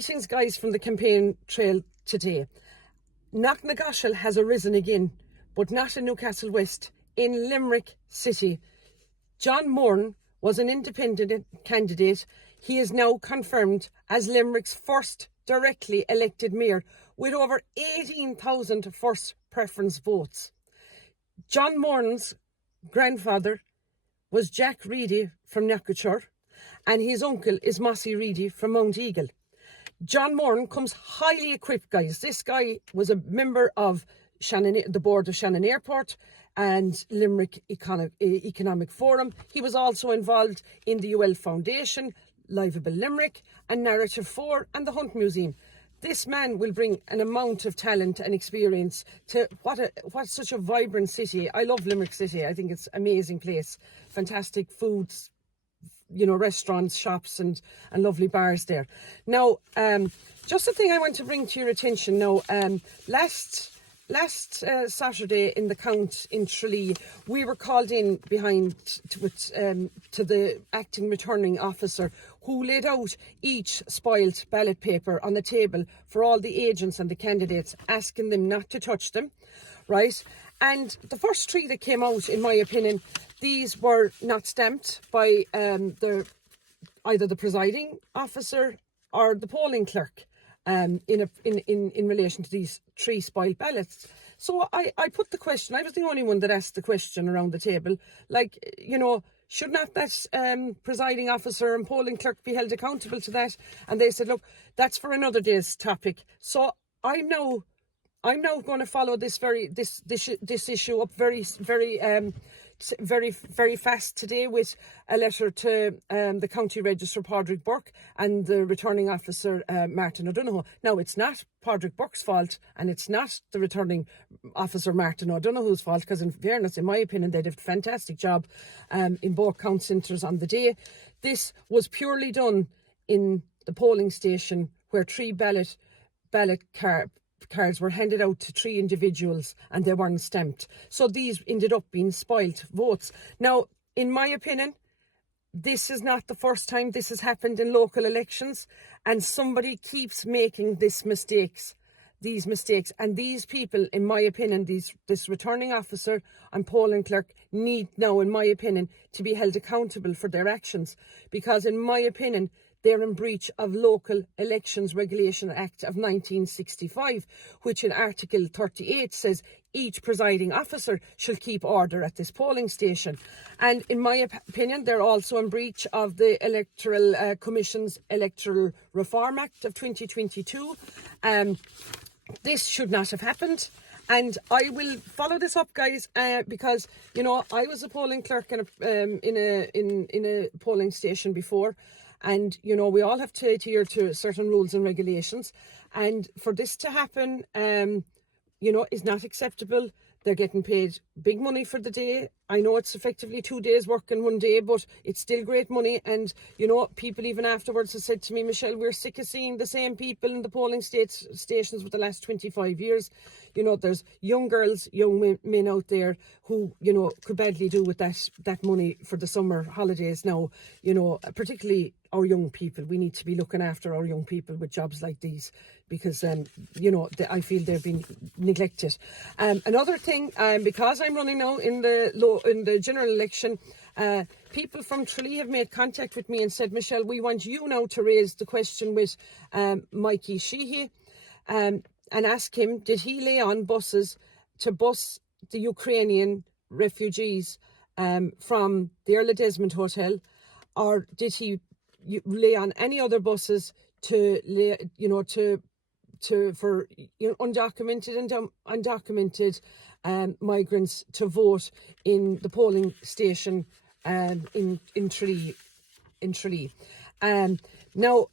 Greetings, guys, from the campaign trail today. Knocknagoshel has arisen again, but not in Newcastle West, in Limerick City. John Moran was an independent candidate. He is now confirmed as Limerick's first directly elected mayor with over 18,000 first preference votes. John Moran's grandfather was Jack Reedy from Knockature, and his uncle is Mossy Reedy from Mount Eagle. John Moran comes highly equipped, guys. This guy was a member of the board of Shannon Airport and Limerick Economic Forum. He was also involved in the UL Foundation, Liveable Limerick, and Narrative 4 and the Hunt Museum. This man will bring an amount of talent and experience to what's such a vibrant city. I love Limerick City. I think it's an amazing place. Fantastic foods, restaurants, shops and lovely bars there. Now, just a thing I want to bring to your attention now. Last Saturday in the count in Tralee, we were called in behind to the acting returning officer, who laid out each spoilt ballot paper on the table for all the agents and the candidates, asking them not to touch them, right? And the first three that came out, in my opinion, these were not stamped by either the presiding officer or the polling clerk in relation to these three spoiled ballots. So I put the question. I was the only one that asked the question around the table. Should not that presiding officer and polling clerk be held accountable to that? And they said, look, that's for another day's topic. So I'm now going to follow this issue up very fast today with a letter to the County Registrar Padraig Burke and the returning officer Martin O'Donoghue. Now, it's not Padraig Burke's fault and it's not the returning officer Martin O'Donoghue's fault, because in fairness, in my opinion, they did a fantastic job in both count centres on the day. This was purely done in the polling station where three ballot cards were handed out to three individuals and they weren't stamped. So these ended up being spoilt votes. Now, in my opinion, this is not the first time this has happened in local elections, and somebody keeps making these mistakes. And these people, in my opinion, this returning officer and polling clerk need now, in my opinion, to be held accountable for their actions, because in my opinion, they're in breach of Local Elections Regulation Act of 1965, which in Article 38 says each presiding officer shall keep order at this polling station. And in my opinion, they're also in breach of the Electoral Commission's Electoral Reform Act of 2022. This should not have happened. And I will follow this up, guys, because, I was a polling clerk in a polling station before. And, we all have to adhere to certain rules and regulations. And for this to happen, is not acceptable. They're getting paid big money for the day. I know it's effectively 2 days work in one day, but it's still great money. And, people even afterwards have said to me, Michelle, we're sick of seeing the same people in the polling stations for the last 25 years. There's young girls, young men out there who, could badly do with that money for the summer holidays now, particularly our young people. We need to be looking after our young people with jobs like these, because, I feel they've been neglected. Another thing, because I'm running now in the general election, people from Tralee have made contact with me and said, Michelle, we want you now to raise the question with Mikey Sheehy and ask him, did he lay on buses to bus the Ukrainian refugees from the Earl of Desmond Hotel, or did he lay on any other buses for undocumented and undocumented migrants to vote in the polling station in Tralee. Now,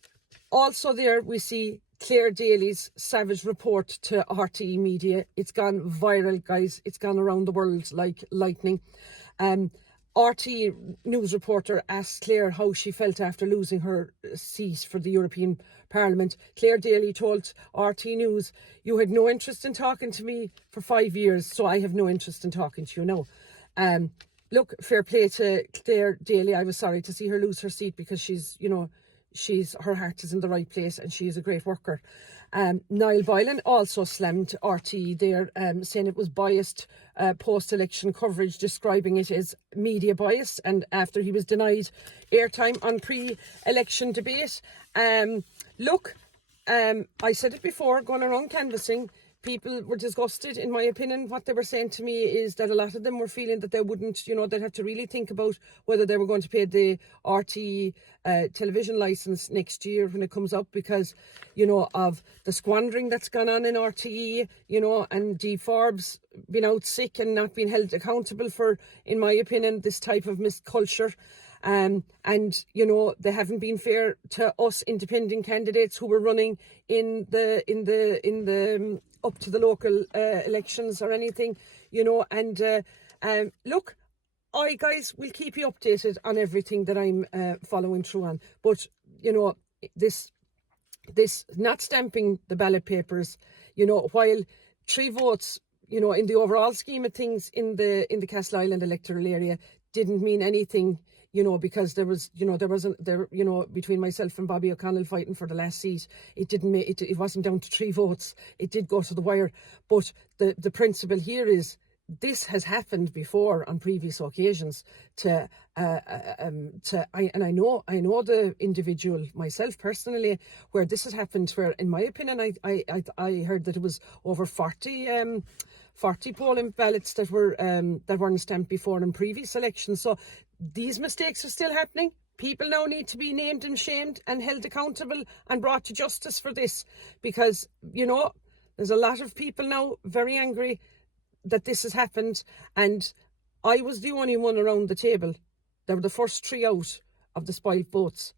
also there we see Claire Daly's savage report to RTE Media. It's gone viral, guys. It's gone around the world like lightning. RTE news reporter asked Claire how she felt after losing her seat for the European Parliament. Claire Daly told RTE News, you had no interest in talking to me for 5 years, so I have no interest in talking to you now. Look, fair play to Claire Daly. I was sorry to see her lose her seat, because she's her heart is in the right place and she is a great worker. Niall Boylan also slammed RTE there, saying it was biased post-election coverage, describing it as media bias, and after he was denied airtime on pre-election debate. Look, I said it before, going around canvassing, people were disgusted, in my opinion. What they were saying to me is that a lot of them were feeling that they wouldn't, they'd have to really think about whether they were going to pay the RTE television licence next year when it comes up, because, of the squandering that's gone on in RTE, and Dee Forbes being out sick and not being held accountable for, in my opinion, this type of misculture. And they haven't been fair to us independent candidates who were running in the up to the local elections or anything, and look, I guys will keep you updated on everything that I'm following through on. But this not stamping the ballot papers, while 3 votes, in the overall scheme of things in the Castle Island electoral area didn't mean anything. Because there was between myself and Bobby O'Connell fighting for the last seat, it wasn't down to 3 votes. It did go to the wire. But the principle here is, this has happened before on previous occasions I know the individual myself personally where this has happened, where in my opinion I heard that it was over 40 polling ballots that weren't stamped before in previous elections. So these mistakes are still happening. People now need to be named and shamed and held accountable and brought to justice for this, because there's a lot of people now very angry that this has happened, and I was the only one around the table. They were the first 3 out of the spoiled votes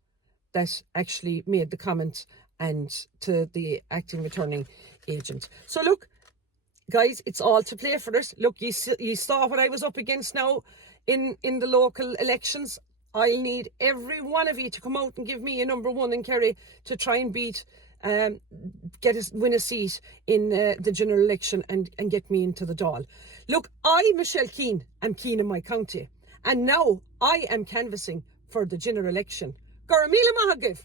that actually made the comment and to the acting returning agent. So look, guys, it's all to play for it. Look, you saw what I was up against now in the local elections. I'll need every one of you to come out and give me a number 1 in Kerry to try and beat, win a seat in the general election and get me into the Dáil. Look, I, Michelle Keane, am keen in my county, and now I am canvassing for the general election. Garamila Mahagav.